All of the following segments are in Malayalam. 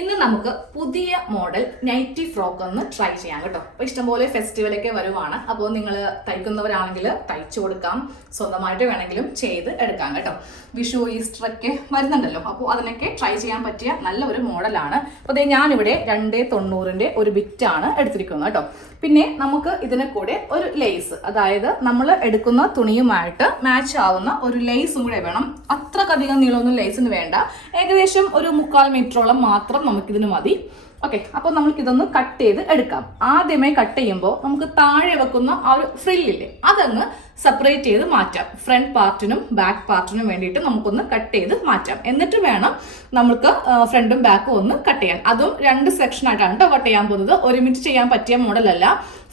ഇന്ന് നമുക്ക് പുതിയ മോഡൽ നൈറ്റി ഫ്രോക്ക് ഒന്ന് ട്രൈ ചെയ്യാം കേട്ടോ. അപ്പോൾ ഇഷ്ടംപോലെ ഫെസ്റ്റിവലൊക്കെ വരുവാണ്. അപ്പോൾ നിങ്ങൾ തയ്ക്കുന്നവരാണെങ്കിൽ തയ്ച്ചു കൊടുക്കാം, സ്വന്തമായിട്ട് വേണമെങ്കിലും ചെയ്ത് എടുക്കാം കേട്ടോ. വിഷു ഈസ്റ്റർ ഒക്കെ വരുന്നുണ്ടല്ലോ, അപ്പോൾ അതിനൊക്കെ ട്രൈ ചെയ്യാൻ പറ്റിയ നല്ല ഒരു മോഡലാണ്. അപ്പോൾ ഞാനിവിടെ 290 ഒരു ബിറ്റാണ് എടുത്തിരിക്കുന്നത് കേട്ടോ. പിന്നെ നമുക്ക് ഇതിനെ കൂടെ ഒരു ലേസ്, അതായത് നമ്മൾ എടുക്കുന്ന തുണിയുമായിട്ട് മാച്ച് ആവുന്ന ഒരു ലേസും കൂടെ വേണം. അത്രക്കധികം നീളമൊന്നും ലേസിന് വേണ്ട, ഏകദേശം ഒരു 3/4 മീറ്ററോളം മാത്രം നമുക്കിതിന് മതി. ഓക്കെ, അപ്പോൾ നമുക്കിതൊന്ന് കട്ട് ചെയ്ത് എടുക്കാം. ആദ്യമേ കട്ട് ചെയ്യുമ്പോൾ നമുക്ക് താഴെ വെക്കുന്ന ആ ഒരു ഫ്രില്ലില്ലേ, അതങ്ങ് സെപ്പറേറ്റ് ചെയ്ത് മാറ്റാം. ഫ്രണ്ട് പാർട്ടിനും ബാക്ക് പാർട്ടിനും വേണ്ടിയിട്ട് നമുക്കൊന്ന് കട്ട് ചെയ്ത് മാറ്റാം. എന്നിട്ട് വേണം നമുക്ക് ഫ്രണ്ടും ബാക്കും ഒന്ന് കട്ട് ചെയ്യാൻ. അതും 2 സെക്ഷനായിട്ടാണ് കേട്ടോ കട്ട് ചെയ്യാൻ പോകുന്നത്. ഒരുമിച്ച് ചെയ്യാൻ പറ്റിയ മോഡലല്ല.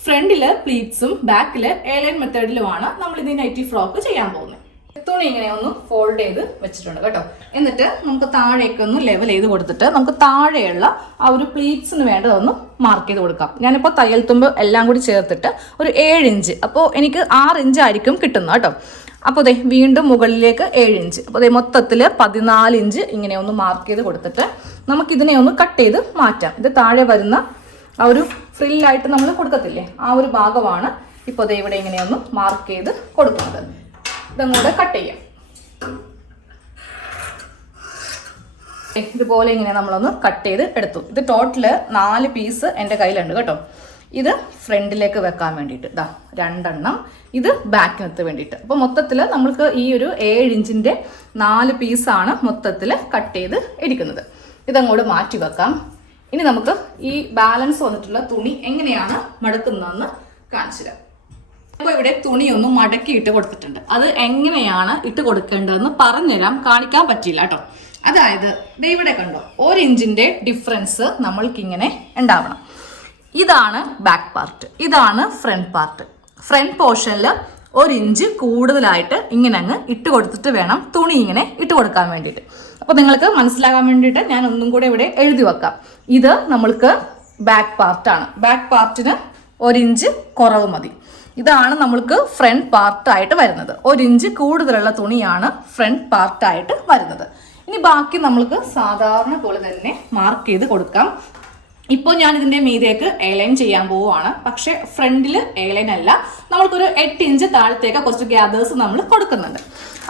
ഫ്രണ്ടില് പ്ലീറ്റ്സും ബാക്കില് എയർലൈൻ മെത്തേഡിലുമാണ് നമ്മൾ ഇത് നൈറ്റി ഫ്രോക്ക് ചെയ്യാൻ പോകുന്നത്. തുണി ഇങ്ങനെ ഒന്ന് ഫോൾഡ് ചെയ്ത് വെച്ചിട്ടുണ്ട് കേട്ടോ. എന്നിട്ട് നമുക്ക് താഴേക്ക് ഒന്ന് ലെവൽ ചെയ്ത് കൊടുത്തിട്ട് നമുക്ക് താഴെയുള്ള ആ ഒരു പ്ലീറ്റ്സിന് വേണ്ടതൊന്ന് മാർക്ക് ചെയ്ത് കൊടുക്കാം. ഞാനിപ്പോൾ തയ്യൽ തുമ്പ് എല്ലാം കൂടി ചേർത്തിട്ട് ഒരു 7 ഇഞ്ച്, അപ്പോൾ എനിക്ക് 6 ഇഞ്ച് ആയിരിക്കും കിട്ടുന്നത് കേട്ടോ. അപ്പോൾ വീണ്ടും മുകളിലേക്ക് 7 ഇഞ്ച്, അപ്പോൾ മൊത്തത്തിൽ 14 ഇഞ്ച് ഇങ്ങനെ ഒന്ന് മാർക്ക് ചെയ്ത് കൊടുത്തിട്ട് നമുക്കിതിനെ ഒന്ന് കട്ട് ചെയ്ത് മാറ്റാം. ഇത് താഴെ വരുന്ന ആ ഒരു ഫ്രില്ലായിട്ട് നമ്മൾ കൊടുക്കത്തില്ലേ, ആ ഒരു ഭാഗമാണ് ഇപ്പോൾ ഇവിടെ ഇങ്ങനെയൊന്ന് മാർക്ക് ചെയ്ത് കൊടുക്കുന്നത്. ഇതങ്ങോട്ട് കട്ട് ചെയ്യാം. ഇതുപോലെ ഇങ്ങനെ നമ്മളൊന്ന് കട്ട് ചെയ്ത് എടുത്തു. ഇത് ടോട്ടല് 4 പീസ് എൻ്റെ കയ്യിലുണ്ട് കേട്ടോ. ഇത് ഫ്രണ്ടിലേക്ക് വെക്കാൻ വേണ്ടിയിട്ട് 2 എണ്ണം, ഇത് ബാക്കിനകത്ത് വേണ്ടിയിട്ട്. അപ്പോൾ മൊത്തത്തിൽ നമ്മൾക്ക് ഈ ഒരു 7 ഇഞ്ചിൻ്റെ 4 പീസാണ് മൊത്തത്തിൽ കട്ട് ചെയ്ത് ഇരിക്കുന്നത്. ഇതങ്ങോട്ട് മാറ്റി വെക്കാം. ഇനി നമുക്ക് ഈ ബാലൻസ് വന്നിട്ടുള്ള തുണി എങ്ങനെയാണ് മടക്കുന്നതെന്ന് കാണിച്ചു തരാം. അപ്പോൾ ഇവിടെ തുണി ഒന്ന് മടക്കി ഇട്ട് കൊടുത്തിട്ടുണ്ട്. അത് എങ്ങനെയാണ് ഇട്ട് കൊടുക്കേണ്ടതെന്ന് പറഞ്ഞുതരാം, കാണിക്കാൻ പറ്റില്ല കേട്ടോ. അതായത് ഇവിടെ കണ്ടോ, 1 ഇഞ്ചിന്റെ ഡിഫറൻസ് നമ്മൾക്കിങ്ങനെ ഉണ്ടാവണം. ഇതാണ് ബാക്ക് പാർട്ട്, ഇതാണ് ഫ്രണ്ട് പാർട്ട്. ഫ്രണ്ട് പോർഷനിൽ 1 ഇഞ്ച് കൂടുതലായിട്ട് ഇങ്ങനെ അങ്ങ് ഇട്ട് കൊടുത്തിട്ട് വേണം തുണി ഇങ്ങനെ ഇട്ട് കൊടുക്കാൻ വേണ്ടിയിട്ട്. അപ്പോൾ നിങ്ങൾക്ക് മനസ്സിലാകാൻ വേണ്ടിയിട്ട് ഞാൻ ഒന്നും കൂടെ ഇവിടെ എഴുതി വെക്കാം. ഇത് നമ്മൾക്ക് ബാക്ക് പാർട്ടാണ്. ബാക്ക് പാർട്ടിന് 1 ഇഞ്ച് കുറവ് മതി. ഇതാണ് നമ്മൾക്ക് ഫ്രണ്ട് പാർട്ടായിട്ട് വരുന്നത്. 1 ഇഞ്ച് കൂടുതലുള്ള തുണിയാണ് ഫ്രണ്ട് പാർട്ടായിട്ട് വരുന്നത്. ഇനി ബാക്കി നമ്മൾക്ക് സാധാരണ പോലെ തന്നെ മാർക്ക് ചെയ്ത് കൊടുക്കാം. ഇപ്പോൾ ഞാൻ ഇതിൻ്റെ മീതേക്ക് എയർലൈൻ ചെയ്യാൻ പോവുകയാണ്. പക്ഷേ ഫ്രണ്ടിൽ എയർലൈൻ അല്ല, നമ്മൾക്കൊരു 8 ഇഞ്ച് താഴത്തേക്ക് കുറച്ച് ഗ്യാദേഴ്സ് നമ്മൾ കൊടുക്കുന്നുണ്ട്.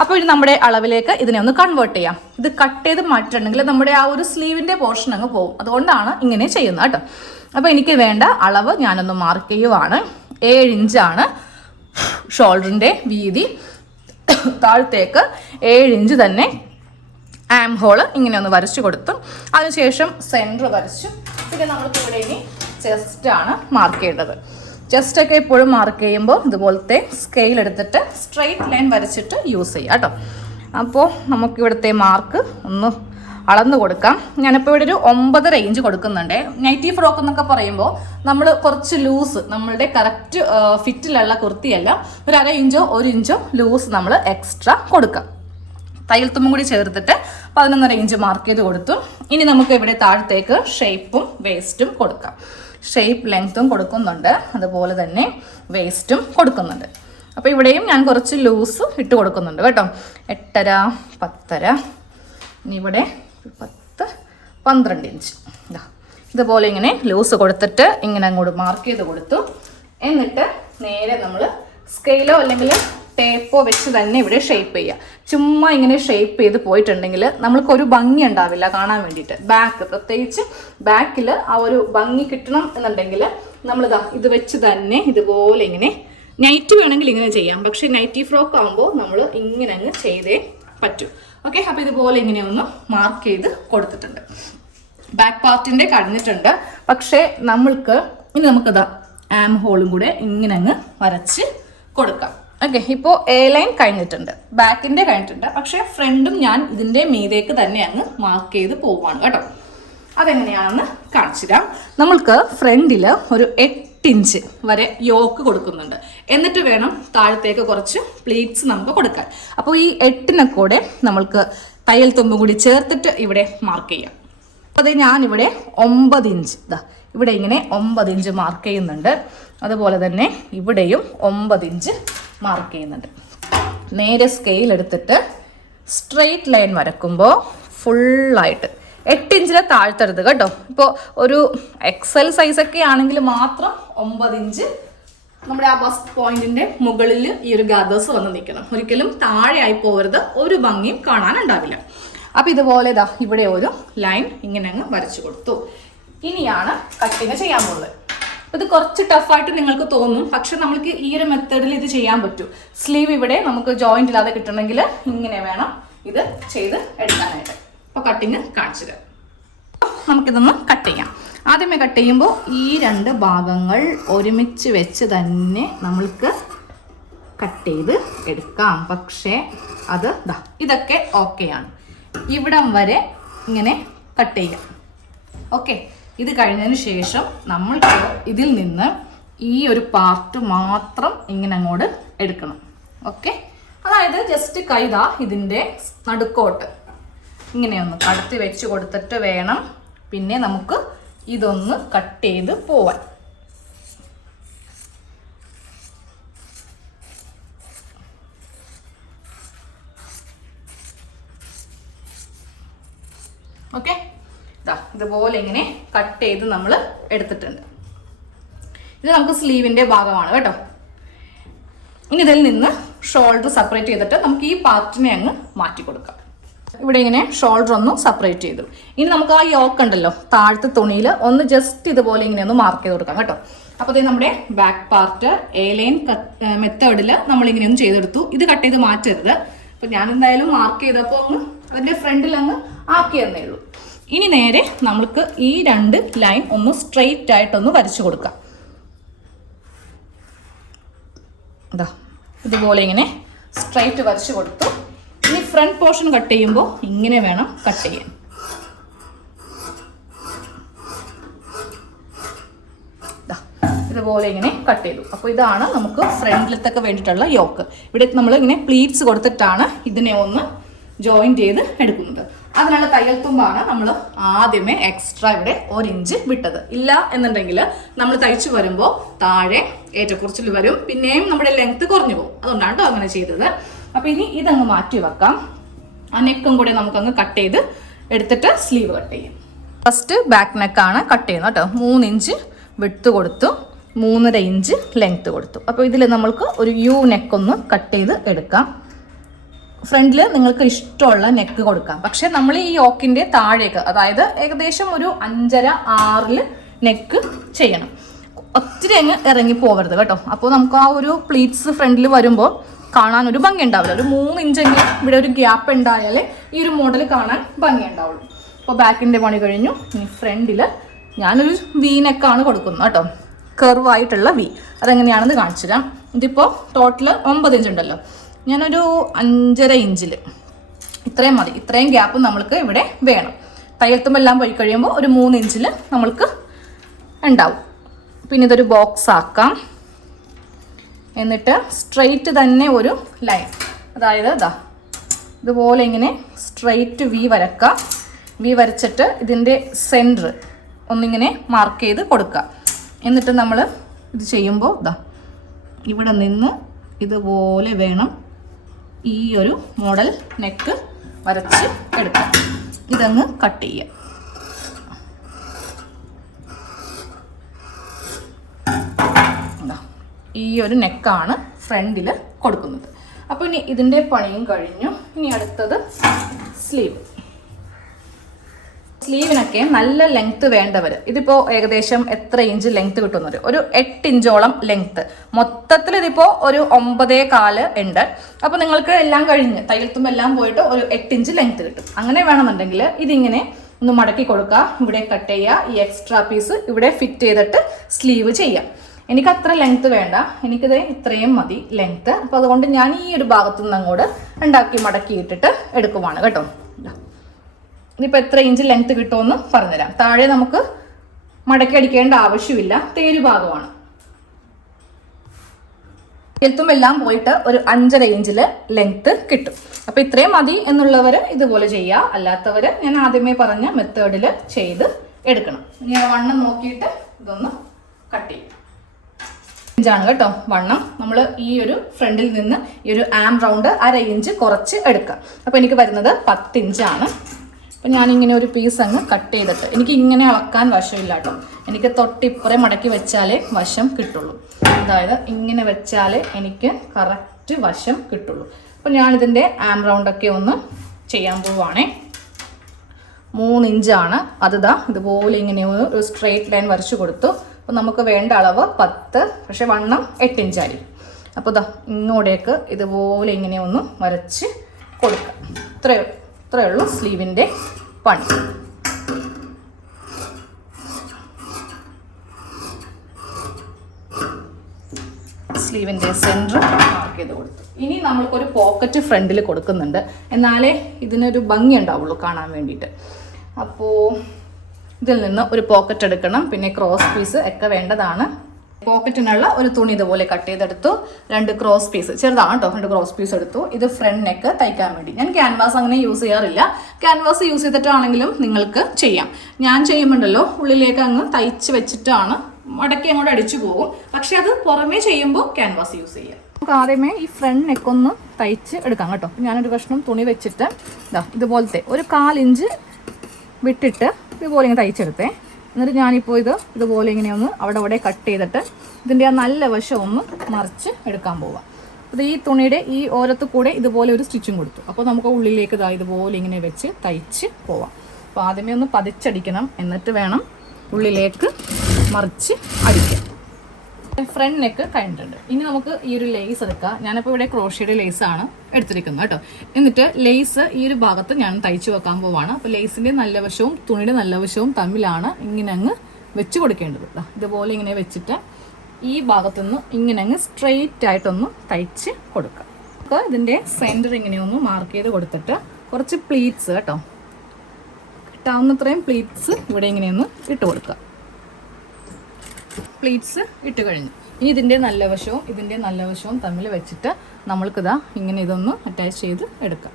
അപ്പോൾ ഇനി നമ്മുടെ അളവിലേക്ക് ഇതിനെ ഒന്ന് കൺവേർട്ട് ചെയ്യാം. ഇത് കട്ട് ചെയ്ത് മാറ്റിട്ടുണ്ടെങ്കിൽ നമ്മുടെ ആ ഒരു സ്ലീവിൻ്റെ പോർഷൻ അങ്ങ് പോകും. അതുകൊണ്ടാണ് ഇങ്ങനെ ചെയ്യുന്നത് കേട്ടോ. അപ്പോൾ എനിക്ക് വേണ്ട അളവ് ഞാനൊന്ന് മാർക്ക് ചെയ്യുവാണ്. 7 ഇഞ്ചാണ് ഷോൾഡറിൻ്റെ വീതി. താഴത്തേക്ക് 7 ഇഞ്ച് തന്നെ ആം ഹോള് ഇങ്ങനെ ഒന്ന് വരച്ചു കൊടുത്തു. അതിനുശേഷം സെൻറ്റർ വരച്ചു. പിന്നെ നമ്മൾക്ക് ഇവിടെ ഇനി ചെസ്റ്റാണ് മാർക്ക് ചെയ്യേണ്ടത്. ചെസ്റ്റൊക്കെ എപ്പോഴും മാർക്ക് ചെയ്യുമ്പോൾ ഇതുപോലത്തെ സ്കെയിൽ എടുത്തിട്ട് സ്ട്രെയിറ്റ് ലൈൻ വരച്ചിട്ട് യൂസ് ചെയ്യാം കേട്ടോ. അപ്പോൾ നമുക്കിവിടുത്തെ മാർക്ക് ഒന്ന് അളന്ന് കൊടുക്കാം. ഞാനിപ്പോൾ ഇവിടെ ഒരു 9.5 ഇഞ്ച് കൊടുക്കുന്നുണ്ട്. നൈറ്റി ഫ്രോക്ക് എന്നൊക്കെ പറയുമ്പോൾ നമ്മൾ കുറച്ച് ലൂസ്, നമ്മളുടെ കറക്റ്റ് ഫിറ്റിലുള്ള കുർത്തിയല്ല, ഒരു 1/2 ഇഞ്ചോ 1 ഇഞ്ചോ ലൂസ് നമ്മൾ എക്സ്ട്രാ കൊടുക്കാം. തയ്യൽ തുമ്പും കൂടി ചേർത്തിട്ട് 11.5 ഇഞ്ച് മാർക്ക് ചെയ്ത് കൊടുത്തു. ഇനി നമുക്ക് ഇവിടെ താഴത്തേക്ക് ഷേപ്പും വേസ്റ്റും കൊടുക്കാം. ഷേപ്പ് ലെങ്ത്തും കൊടുക്കുന്നുണ്ട്, അതുപോലെ തന്നെ വേസ്റ്റും കൊടുക്കുന്നുണ്ട്. അപ്പോൾ ഇവിടെയും ഞാൻ കുറച്ച് ലൂസ് ഇട്ട് കൊടുക്കുന്നുണ്ട് കേട്ടോ. 8.5 10.5, ഇനി ഇവിടെ 10 12 ഇഞ്ച് ഇതുപോലെ ഇങ്ങനെ ലൂസ് കൊടുത്തിട്ട് ഇങ്ങനെ അങ്ങോട്ട് മാർക്ക് ചെയ്ത് കൊടുത്തു. എന്നിട്ട് നേരെ നമ്മൾ സ്കെയിലോ അല്ലെങ്കിൽ ടേപ്പോ വെച്ച് തന്നെ ഇവിടെ ഷേപ്പ് ചെയ്യുക. ചുമ്മാ ഇങ്ങനെ ഷേപ്പ് ചെയ്ത് പോയിട്ടുണ്ടെങ്കിൽ നമ്മൾക്കൊരു ഭംഗി ഉണ്ടാവില്ല കാണാൻ വേണ്ടിയിട്ട്. ബാക്ക്, പ്രത്യേകിച്ച് ബാക്കിൽ ആ ഒരു ഭംഗി കിട്ടണം എന്നുണ്ടെങ്കിൽ നമ്മളിതാ ഇത് വെച്ച് തന്നെ ഇതുപോലെ ഇങ്ങനെ, നൈറ്റി വേണമെങ്കിൽ ഇങ്ങനെ ചെയ്യാം, പക്ഷേ നൈറ്റി ഫ്രോക്ക് ആകുമ്പോൾ നമ്മൾ ഇങ്ങനെ അങ്ങ് ചെയ്തേ പറ്റൂ. ഓക്കെ, അപ്പോൾ ഇതുപോലെ ഇങ്ങനെ ഒന്ന് മാർക്ക് ചെയ്ത് കൊടുത്തിട്ടുണ്ട്. ബാക്ക് പാർട്ടിൻ്റെ കഴിഞ്ഞിട്ടുണ്ട്. പക്ഷേ നമ്മൾക്ക് ഇനി നമുക്കിതാ ആം ഹോളും കൂടെ ഇങ്ങനെ അങ്ങ് വരച്ച് കൊടുക്കാം. ഓക്കെ, ഇപ്പോൾ എ ലൈൻ കഴിഞ്ഞിട്ടുണ്ട്, ബാക്കിൻ്റെ കഴിഞ്ഞിട്ടുണ്ട്. പക്ഷേ ഫ്രണ്ടും ഞാൻ ഇതിൻ്റെ മീതേക്ക് തന്നെ അങ്ങ് മാർക്ക് ചെയ്ത് പോവുകയാണ് കേട്ടോ. അതെങ്ങനെയാണെന്ന് കാണിച്ചു തരാം. നമ്മൾക്ക് ഫ്രണ്ടിൽ ഒരു 8 ഇഞ്ച് വരെ യോക്ക് കൊടുക്കുന്നുണ്ട്. എന്നിട്ട് വേണം താഴത്തേക്ക് കുറച്ച് പ്ലീറ്റ്സ് നമുക്ക് കൊടുക്കാൻ. അപ്പോൾ ഈ 8നെ കൂടെ നമ്മൾക്ക് തയ്യൽ തുമ്പ് കൂടി ചേർത്തിട്ട് ഇവിടെ മാർക്ക് ചെയ്യാം. അപ്പോൾ അത് ഞാനിവിടെ 9 ഇഞ്ച് ഇവിടെ ഇങ്ങനെ 9 ഇഞ്ച് മാർക്ക് ചെയ്യുന്നുണ്ട്. അതുപോലെ തന്നെ ഇവിടെയും 9 ഇഞ്ച് മാർക്ക് ചെയ്യുന്നുണ്ട്. നേരെ സ്കെയിൽ എടുത്തിട്ട് സ്ട്രെയിറ്റ് ലൈൻ വരക്കുമ്പോൾ ഫുള്ളായിട്ട് 8 ഇഞ്ചിലെ താഴ്ത്തരുത് കേട്ടോ. ഇപ്പോൾ ഒരു എക്സൽ സൈസൊക്കെ ആണെങ്കിൽ മാത്രം 9 ഇഞ്ച് നമ്മുടെ ആ ബസ്റ്റ് പോയിന്റിന്റെ മുകളിൽ ഈ ഒരു ഗാദേഴ്സ് വന്ന് നിൽക്കണം. ഒരിക്കലും താഴെ ആയി പോകരുത്, ഒരു ഭംഗിയും കാണാനുണ്ടാവില്ല. അപ്പം ഇതുപോലെ ഇതാ ഇവിടെ ഒരു ലൈൻ ഇങ്ങനെ അങ്ങ് വരച്ചു കൊടുത്തു. ഇനിയാണ് കട്ടിങ് ചെയ്യാൻ പോകുന്നത്. ഇത് കുറച്ച് ടഫായിട്ട് നിങ്ങൾക്ക് തോന്നും, പക്ഷെ നമുക്ക് ഈ ഒരു മെത്തേഡിൽ ഇത് ചെയ്യാൻ പറ്റും. സ്ലീവ് ഇവിടെ നമുക്ക് ജോയിന്റ് ഇല്ലാതെ കിട്ടണമെങ്കിൽ ഇങ്ങനെ വേണം ഇത് ചെയ്ത് എടുക്കാനായിട്ട്. അപ്പോൾ കട്ടിങ് കാണിച്ചു തരാം. നമുക്കിതൊന്ന് കട്ട് ചെയ്യാം. ആദ്യമേ കട്ട് ചെയ്യുമ്പോൾ ഈ 2 ഭാഗങ്ങൾ ഒരുമിച്ച് വെച്ച് തന്നെ നമ്മൾക്ക് കട്ട് ചെയ്ത് എടുക്കാം. പക്ഷേ അത് ഇതൊക്കെ ഓക്കെയാണ്. ഇവിടം വരെ ഇങ്ങനെ കട്ട് ചെയ്യാം. ഓക്കെ, ഇത് കഴിഞ്ഞതിന് ശേഷം നമ്മൾക്ക് ഇതിൽ നിന്ന് ഈ ഒരു പാർട്ട് മാത്രം ഇങ്ങനെ അങ്ങോട്ട് എടുക്കണം. ഓക്കെ, അതായത് ജസ്റ്റ് കൈതാ ഇതിൻ്റെ നടുക്കോട്ട് ഇങ്ങനെയൊന്ന് കടത്തി വെച്ച് കൊടുത്തിട്ട് വേണം പിന്നെ നമുക്ക് ഇതൊന്ന് കട്ട് ചെയ്ത് പോവാൻ. ഓക്കെ, ഇതുപോലെ ഇങ്ങനെ കട്ട് ചെയ്ത് നമ്മൾ എടുത്തിട്ടുണ്ട്. ഇത് നമുക്ക് സ്ലീവിൻ്റെ ഭാഗമാണ് കേട്ടോ. ഇനി ഇതിൽ നിന്ന് ഷോൾഡർ സെപ്പറേറ്റ് ചെയ്തിട്ട് നമുക്ക് ഈ പാർട്ടിനെ അങ്ങ് മാറ്റി കൊടുക്കാം. ഇവിടെ ഇങ്ങനെ ഷോൾഡർ ഒന്ന് സെപ്പറേറ്റ് ചെയ്തു. ഇനി നമുക്ക് ആ യോക്ക് ഉണ്ടല്ലോ താഴത്തെ തുണിയിൽ ഒന്ന് ജസ്റ്റ് ഇതുപോലെ ഇങ്ങനെ ഒന്ന് മാർക്ക് ചെയ്ത് കൊടുക്കാം കേട്ടോ. അപ്പോൾ ഇത് നമ്മുടെ ബാക്ക് പാർട്ട് എ ലൈൻ മെത്തേഡിൽ നമ്മളിങ്ങനെ ഒന്ന് ചെയ്തെടുത്തു. ഇത് കട്ട് ചെയ്ത് മാറ്റരുത്. അപ്പോൾ ഞാൻ എന്തായാലും മാർക്ക് ചെയ്തപ്പോൾ ഒന്ന് അതിൻ്റെ ഫ്രണ്ടിൽ അങ്ങ് ആക്കിയെന്നേ ഉള്ളൂ. ഇനി നേരെ നമ്മൾക്ക് ഈ 2 ലൈൻ ഒന്ന് സ്ട്രെയിറ്റ് ആയിട്ടൊന്ന് വരച്ചു കൊടുക്കാം. ഇതുപോലെ ഇങ്ങനെ സ്ട്രെയിറ്റ് വരച്ചു കൊടുത്തു. ഇനി ഫ്രണ്ട് പോർഷൻ കട്ട് ചെയ്യുമ്പോൾ ഇങ്ങനെ വേണം കട്ട് ചെയ്യാൻ. ഇതുപോലെ ഇങ്ങനെ കട്ട് ചെയ്തു. അപ്പോൾ ഇതാണ് നമുക്ക് ഫ്രണ്ടിലത്തൊക്കെ വേണ്ടിയിട്ടുള്ള യോക്ക്. ഇവിടെ നമ്മൾ ഇങ്ങനെ പ്ലീറ്റ്സ് കൊടുത്തിട്ടാണ് ഇതിനെ ഒന്ന് ജോയിൻ ചെയ്ത് എടുക്കുന്നത്. അതിനുള്ള തയ്യൽ തുമ്പാണ് നമ്മൾ ആദ്യമേ എക്സ്ട്രാ ഇവിടെ 1 ഇഞ്ച് വിട്ടത്. ഇല്ല എന്നുണ്ടെങ്കിൽ നമ്മൾ തയ്ച്ചു വരുമ്പോൾ താഴെ ഏറ്റക്കുറച്ചിൽ വരും, പിന്നെയും നമ്മുടെ ലെങ്ത് കുറഞ്ഞു പോകും. അതുകൊണ്ടാണ് കേട്ടോ അങ്ങനെ ചെയ്തത്. അപ്പോൾ ഇനി ഇതങ്ങ് മാറ്റി വെക്കാം. ആ നെക്കും കൂടെ നമുക്കങ്ങ് കട്ട് ചെയ്ത് എടുത്തിട്ട് സ്ലീവ് കട്ട് ചെയ്യാം. ഫസ്റ്റ് ബാക്ക് നെക്കാണ് കട്ട് ചെയ്യുന്നത് കേട്ടോ. 3 ഇഞ്ച് വിട്ട് കൊടുത്തു, 3.5 ഇഞ്ച് ലെങ്ത് കൊടുത്തു. അപ്പോൾ ഇതിൽ നമ്മൾക്ക് ഒരു യു നെക്കൊന്ന് കട്ട് ചെയ്ത് എടുക്കാം. ഫ്രണ്ടിൽ നിങ്ങൾക്ക് ഇഷ്ടമുള്ള നെക്ക് കൊടുക്കാം. പക്ഷെ നമ്മൾ ഈ യോക്കിൻ്റെ താഴേക്ക്, അതായത് ഏകദേശം ഒരു 5.5-6 നെക്ക് ചെയ്യണം. ഒത്തിരി അങ്ങ് ഇറങ്ങി പോകരുത് കേട്ടോ. അപ്പോൾ നമുക്ക് ആ ഒരു പ്ലീറ്റ്സ് ഫ്രണ്ടിൽ വരുമ്പോൾ കാണാൻ ഒരു ഭംഗി ഉണ്ടാവില്ല. ഒരു 3 ഇഞ്ചെങ്കിലും ഇവിടെ ഒരു ഗ്യാപ്പ് ഉണ്ടായാലേ ഈ ഒരു മോഡൽ കാണാൻ ഭംഗി ഉണ്ടാവുള്ളൂ. അപ്പോൾ ബാക്കിൻ്റെ പണി കഴിഞ്ഞു. ഇനി ഫ്രണ്ടിൽ ഞാനൊരു വി നെക്കാണ് കൊടുക്കുന്നത് കേട്ടോ. കർവായിട്ടുള്ള വി. അതെങ്ങനെയാണെന്ന് കാണിച്ചു തരാം. ഇതിപ്പോൾ ടോട്ടൽ 9 ഇഞ്ച് ഉണ്ടല്ലോ, ഞാനൊരു 5.5 ഇഞ്ചിൽ ഇത്രയും മതി. ഇത്രയും ഗ്യാപ്പ് നമ്മൾക്ക് ഇവിടെ വേണം. തയ്യൽത്തുമെല്ലാം പോയി കഴിയുമ്പോൾ ഒരു 3 ഇഞ്ചിൽ നമ്മൾക്ക് ഉണ്ടാവും. പിന്നെ ഇതൊരു ബോക്സ് ആക്കാം. എന്നിട്ട് സ്ട്രെയിറ്റ് തന്നെ ഒരു ലൈൻ, അതായത് ഇതുപോലെ ഇങ്ങനെ സ്ട്രെയിറ്റ് വി വരക്കാം. വി വരച്ചിട്ട് ഇതിൻ്റെ സെൻറ്റർ ഒന്നിങ്ങനെ മാർക്ക് ചെയ്ത് കൊടുക്കുക. എന്നിട്ട് നമ്മൾ ഇത് ചെയ്യുമ്പോൾ ഇവിടെ നിന്ന് ഇതുപോലെ വേണം ഈ ഒരു മോഡൽ നെക്ക് വരച്ച് എടുക്കാം. ഇതങ്ങ് കട്ട് ചെയ്യുക. ഈ ഒരു നെക്കാണ് ഫ്രണ്ടിൽ കൊടുക്കുന്നത്. അപ്പോൾ ഇനി ഇതിൻ്റെ പണിയും കഴിഞ്ഞു. ഇനി അടുത്തത് സ്ലീവ്. സ്ലീവിനൊക്കെ നല്ല ലെങ്ത്ത് വേണ്ടവർ, ഇതിപ്പോൾ ഏകദേശം എത്ര ഇഞ്ച് ലെങ്ത്ത് കിട്ടുന്നത്? ഒരു 8 ഇഞ്ചോളം ലെങ്ത്ത്. മൊത്തത്തിൽ ഇതിപ്പോൾ ഒരു 9.25 ഉണ്ട്. അപ്പോൾ നിങ്ങൾക്ക് എല്ലാം കഴിഞ്ഞ് തയ്യൽത്തും എല്ലാം പോയിട്ട് ഒരു 8 ഇഞ്ച് ലെങ്ത്ത് കിട്ടും. അങ്ങനെ വേണമെന്നുണ്ടെങ്കിൽ ഇതിങ്ങനെ ഒന്ന് മടക്കി കൊടുക്കുക, ഇവിടെ കട്ട് ചെയ്യുക, ഈ എക്സ്ട്രാ പീസ് ഇവിടെ ഫിറ്റ് ചെയ്തിട്ട് സ്ലീവ് ചെയ്യാം. എനിക്ക് അത്ര ലെങ്ത്ത് വേണ്ട, എനിക്കിത് ഇത്രയും മതി ലെങ്ത്ത്. അപ്പോൾ അതുകൊണ്ട് ഞാൻ ഈ ഒരു ഭാഗത്തു നിന്ന് അങ്ങോട്ട് ഉണ്ടാക്കി മടക്കി ഇട്ടിട്ട് എടുക്കുവാണ് കേട്ടോ. ഇതിപ്പോൾ എത്ര ഇഞ്ച് ലെങ്ത്ത് കിട്ടുമെന്ന് പറഞ്ഞുതരാം. താഴെ നമുക്ക് മടക്കി അടിക്കേണ്ട ആവശ്യമില്ല, തേരു ഭാഗമാണ്. എഴുത്തും എല്ലാം പോയിട്ട് ഒരു 5.5 ഇഞ്ചിൽ ലെങ്ത്ത് കിട്ടും. അപ്പോൾ ഇത്രയും മതി എന്നുള്ളവർ ഇതുപോലെ ചെയ്യുക. അല്ലാത്തവർ ഞാൻ ആദ്യമേ പറഞ്ഞ മെത്തേഡിൽ ചെയ്ത് എടുക്കണം. ഇനി ആ വണ്ണം നോക്കിയിട്ട് ഇതൊന്ന് കട്ട് ചെയ്യും. ഇഞ്ചാണ് കേട്ടോ വണ്ണം. നമ്മൾ ഈ ഒരു ഫ്രണ്ടിൽ നിന്ന് ഈ ഒരു ആം റൗണ്ട് 1/2 ഇഞ്ച് കുറച്ച് എടുക്കാം. അപ്പോൾ എനിക്ക് വരുന്നത് 10 ഇഞ്ചാണ്. അപ്പം ഞാനിങ്ങനെ ഒരു പീസ് അങ്ങ് കട്ട് ചെയ്തിട്ട്, എനിക്ക് ഇങ്ങനെ അളക്കാൻ വശമില്ല കേട്ടോ, എനിക്ക് തൊട്ടിപ്പുറേ മടക്കി വെച്ചാലേ വശം കിട്ടുള്ളൂ. അതായത് ഇങ്ങനെ വെച്ചാലേ എനിക്ക് കറക്റ്റ് വശം കിട്ടുള്ളൂ. അപ്പം ഞാനിതിൻ്റെ ആം റൗണ്ടൊക്കെ ഒന്ന് ചെയ്യാൻ പോവുകയാണേ. 3 ഇഞ്ചാണ് അത്. ഇതുപോലെ ഇങ്ങനെ ഒരു സ്ട്രെയിറ്റ് ലൈൻ വരച്ചു കൊടുത്തു. അപ്പോൾ നമുക്ക് വേണ്ട അളവ് 10, പക്ഷേ വണ്ണം 8 ഇഞ്ചായി. അപ്പോൾ ഇങ്ങോട്ടേക്ക് ഇതുപോലെ ഇങ്ങനെ ഒന്ന് വരച്ച് കൊടുക്കാം. ഇത്രയേ ഉള്ളൂ സ്ലീവിൻ്റെ പണി. സ്ലീവിൻ്റെ സെൻറ്റർ മാർക്ക് ചെയ്ത് കൊടുത്തു. ഇനി നമ്മൾക്കൊരു പോക്കറ്റ് ഫ്രണ്ടിൽ കൊടുക്കുന്നുണ്ട്, എന്നാലേ ഇതിനൊരു ഭംഗി ഉണ്ടാവുള്ളൂ കാണാൻ വേണ്ടിയിട്ട്. അപ്പോൾ ഇതിൽ നിന്ന് ഒരു പോക്കറ്റ് എടുക്കണം, പിന്നെ ക്രോസ് പീസ് ഒക്കെ വേണ്ടതാണ്. പോക്കറ്റിനുള്ള ഒരു തുണി ഇതുപോലെ കട്ട് ചെയ്തെടുത്തു. 2 ക്രോസ് പീസ്, ചെറുതാണ് കേട്ടോ, 2 ക്രോസ് പീസ് എടുത്തു. ഇത് ഫ്രണ്ട് നെക്ക് തയ്ക്കാൻ വേണ്ടി. ഞാൻ ക്യാൻവാസ് അങ്ങനെ യൂസ് ചെയ്യാറില്ല, ക്യാൻവാസ് യൂസ് ചെയ്തിട്ടാണെങ്കിലും നിങ്ങൾക്ക് ചെയ്യാം. ഞാൻ ചെയ്യുമ്പോണ്ടല്ലോ ഉള്ളിലേക്ക് അങ്ങ് തയ്ച്ച് വെച്ചിട്ടാണ്, മടക്കി അങ്ങോട്ട് അടിച്ചു പോകും. പക്ഷെ അത് പുറമേ ചെയ്യുമ്പോൾ ക്യാൻവാസ് യൂസ് ചെയ്യാം. നമുക്ക് ആദ്യമേ ഈ ഫ്രണ്ട് നെക്ക് ഒന്ന് തയ്ച്ച് എടുക്കാം കേട്ടോ. ഞാനൊരു കഷ്ണം തുണി വെച്ചിട്ട് ഇതുപോലത്തെ ഒരു 1/4 ഇഞ്ച് വിട്ടിട്ട് ഇതുപോലെ ഇങ്ങനെ തയ്ച്ചെടുത്തേ. എന്നിട്ട് ഞാനിപ്പോൾ ഇതുപോലെ ഇങ്ങനെ ഒന്ന് അവിടെ കട്ട് ചെയ്തിട്ട് ഇതിൻ്റെ ആ നല്ല വശം ഒന്ന് മറിച്ച് എടുക്കാൻ പോവാം. അത് ഈ തുണിയുടെ ഈ ഓരത്ത് കൂടെ ഇതുപോലെ ഒരു സ്റ്റിച്ചും കൊടുത്തു. അപ്പോൾ നമുക്ക് ഉള്ളിലേക്ക് ഇതുപോലെ ഇങ്ങനെ വെച്ച് തയ്ച്ച് പോവാം. അപ്പോൾ ആദ്യമേ ഒന്ന് പതിച്ചടിക്കണം, എന്നിട്ട് വേണം ഉള്ളിലേക്ക് മറിച്ച് അടിക്കാം. ഫ്രണ്ട് നെക്ക് കഴിഞ്ഞിട്ടുണ്ട്. ഇനി നമുക്ക് ഈ ഒരു ലേസ് എടുക്കാം. ഞാനിപ്പോൾ ഇവിടെ ക്രോഷ്യയുടെ ലേസാണ് എടുത്തിരിക്കുന്നത് കേട്ടോ. എന്നിട്ട് ലേസ് ഈ ഒരു ഭാഗത്ത് ഞാൻ തയ്ച്ചു വെക്കാൻ പോവാണ്. അപ്പോൾ ലേസിൻ്റെ നല്ല വശവും തുണിയുടെ നല്ല വശവും തമ്മിലാണ് ഇങ്ങനെ അങ്ങ് വെച്ച് കൊടുക്കേണ്ടത്. ഇതുപോലെ ഇങ്ങനെ വെച്ചിട്ട് ഈ ഭാഗത്തുനിന്ന് ഇങ്ങനെ അങ്ങ് സ്ട്രെയിറ്റ് ആയിട്ടൊന്ന് തയ്ച്ച് കൊടുക്കാം. നമുക്ക് ഇതിൻ്റെ സെൻറ്റർ ഇങ്ങനെ ഒന്ന് മാർക്ക് ചെയ്ത് കൊടുത്തിട്ട് കുറച്ച് പ്ലീറ്റ്സ് കേട്ടോ, കിട്ടാവുന്നത്രയും പ്ലീറ്റ്സ് ഇവിടെ ഇങ്ങനെയൊന്ന് ഇട്ട് കൊടുക്കുക. പ്ലീറ്റ്സ് ഇട്ട് കഴിഞ്ഞു. ഇനി ഇതിൻ്റെ നല്ല വശവും തമ്മിൽ വെച്ചിട്ട് നമ്മൾക്കിതാ ഇങ്ങനെ ഇതൊന്ന് അറ്റാച്ച് ചെയ്ത് എടുക്കാം.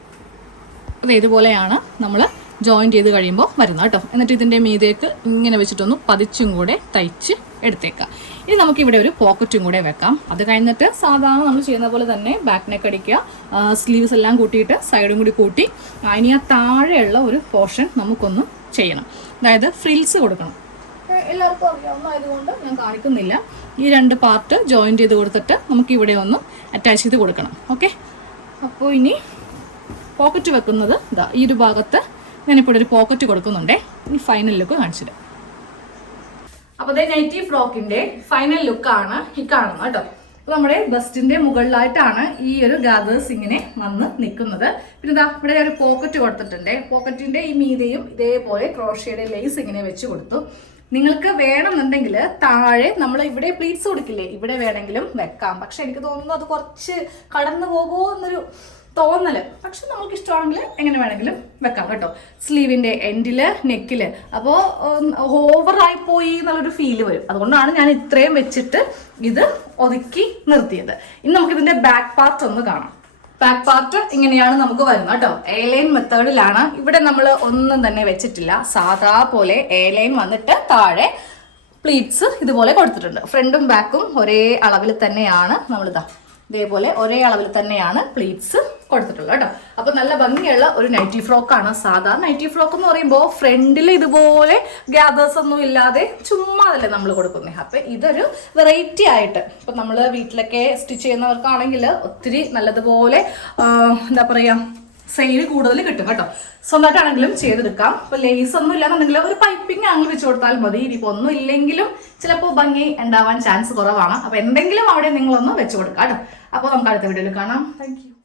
അത് ഇതുപോലെയാണ് നമ്മൾ ജോയിൻറ്റ് ചെയ്ത് കഴിയുമ്പോൾ വരുന്നത് കേട്ടോ. എന്നിട്ട് ഇതിൻ്റെ മീതേക്ക് ഇങ്ങനെ വെച്ചിട്ടൊന്ന് പതിച്ചും കൂടെ തയ്ച്ച് എടുത്തേക്കാം. ഇനി നമുക്കിവിടെ ഒരു പോക്കറ്റും കൂടെ വെക്കാം. അത് കഴിഞ്ഞിട്ട് സാധാരണ നമ്മൾ ചെയ്യുന്ന പോലെ തന്നെ ബാക്ക് നെക്ക് അടിക്കുക, സ്ലീവ്സ് എല്ലാം കൂട്ടിയിട്ട് സൈഡും കൂടി കൂട്ടി ഇനി ആ താഴെയുള്ള ഒരു പോർഷൻ നമുക്കൊന്ന് ചെയ്യണം. അതായത് ഫ്രിൽസ് കൊടുക്കണം. എല്ലാവർക്കും അറിയാവുന്നതായതുകൊണ്ട് ഞാൻ കാണിക്കുന്നില്ല. ഈ 2 പാർട്ട് ജോയിൻറ്റ് ചെയ്ത് കൊടുത്തിട്ട് നമുക്ക് ഇവിടെ ഒന്ന് അറ്റാച്ച് ചെയ്ത് കൊടുക്കണം. ഓക്കെ, അപ്പോൾ ഇനി പോക്കറ്റ് വെക്കുന്നത് ഈ ഒരു ഭാഗത്ത് ഞാനിപ്പോൾ ഒരു പോക്കറ്റ് കൊടുക്കുന്നുണ്ടേ. ഇനി ഫൈനൽ ലുക്ക് കാണിച്ചിടാം. അപ്പോൾ നൈറ്റി ഫ്രോക്കിൻ്റെ ഫൈനൽ ലുക്കാണ് ഈ കാണുന്നത് കേട്ടോ. അപ്പോൾ നമ്മുടെ ബസ്റ്റിൻ്റെ മുകളിലായിട്ടാണ് ഈ ഒരു ഗാദേഴ്സ് ഇങ്ങനെ വന്ന് നിൽക്കുന്നത്. പിന്നെ ഇവിടെ ഒരു പോക്കറ്റ് കൊടുത്തിട്ടുണ്ട്. പോക്കറ്റിൻ്റെ ഈ മീതയും ഇതേപോലെ ക്രോഷ്യയുടെ ലേസ് ഇങ്ങനെ വെച്ച് കൊടുത്തു. നിങ്ങൾക്ക് വേണമെന്നുണ്ടെങ്കിൽ താഴെ നമ്മൾ ഇവിടെ പ്ലീറ്റ്സ് കൊടുക്കില്ലേ, ഇവിടെ വേണമെങ്കിലും വെക്കാം. പക്ഷെ എനിക്ക് തോന്നുന്നു അത് കുറച്ച് കടന്നു പോകുമോ എന്നൊരു തോന്നല്. പക്ഷെ നമുക്ക് ഇഷ്ടമാണെങ്കിൽ എങ്ങനെ വേണമെങ്കിലും വെക്കാം കേട്ടോ. സ്ലീവിൻ്റെ എൻഡില് നെക്കില് അപ്പോൾ ഓവറായി പോയി എന്നുള്ളൊരു ഫീല് വരും. അതുകൊണ്ടാണ് ഞാൻ ഇത്രയും വെച്ചിട്ട് ഇത് ഒതുക്കി നിർത്തിയത്. ഇനി നമുക്കിതിൻ്റെ ബാക്ക് പാർട്ട് ഒന്ന് കാണാം. ബാക്ക് പാർട്ട് ഇങ്ങനെയാണ് നമുക്ക് വരുന്നത് കേട്ടോ. എ-ലൈൻ മെത്തേഡിലാണ്. ഇവിടെ നമ്മൾ ഒന്നും തന്നെ വെച്ചിട്ടില്ല, സാധാ പോലെ എ-ലൈൻ വന്നിട്ട് താഴെ പ്ലീറ്റ്സ് ഇതുപോലെ കൊടുത്തിട്ടുണ്ട്. ഫ്രണ്ടും ബാക്കും ഒരേ അളവിൽ തന്നെയാണ് നമ്മളിതാ ഇതേപോലെ ഒരേ അളവിൽ തന്നെയാണ് പ്ലീറ്റ്സ് കൊടുത്തിട്ടുള്ളത് കേട്ടോ. അപ്പോൾ നല്ല ഭംഗിയുള്ള ഒരു നൈറ്റി ഫ്രോക്കാണ്. സാധാരണ നൈറ്റി ഫ്രോക്ക് എന്ന് പറയുമ്പോൾ ഫ്രണ്ടിൽ ഇതുപോലെ ഗ്യാദേഴ്സ് ഒന്നും ഇല്ലാതെ ചുമ്മാ അതല്ലേ നമ്മൾ കൊടുക്കുന്നത്. അപ്പം ഇതൊരു വെറൈറ്റി ആയിട്ട് ഇപ്പം നമ്മൾ വീട്ടിലൊക്കെ സ്റ്റിച്ച് ചെയ്യുന്നവർക്കാണെങ്കിൽ ഒത്തിരി നല്ലതുപോലെ എന്താ പറയുക സെയിൽ കൂടുതൽ കിട്ടും കേട്ടോ. സ്വന്തമായിട്ടാണെങ്കിലും ചെയ്തെടുക്കാം. ഇപ്പോൾ ലേസ് ഒന്നും ഇല്ലാന്നുണ്ടെങ്കിൽ ഒരു പൈപ്പിംഗ് ആംഗിൾ വെച്ച് കൊടുത്താൽ മതി. ഇനിയിപ്പോൾ ഒന്നും ഇല്ലെങ്കിലും ചിലപ്പോൾ ഭംഗി ഉണ്ടാവാൻ ചാൻസ് കുറവാണ്. അപ്പോൾ എന്തെങ്കിലും അവിടെ നിങ്ങളൊന്ന് വെച്ച് കൊടുക്കാം കേട്ടോ. അപ്പോൾ നമുക്ക് അടുത്ത വീഡിയോയിൽ കാണാം. Thank you.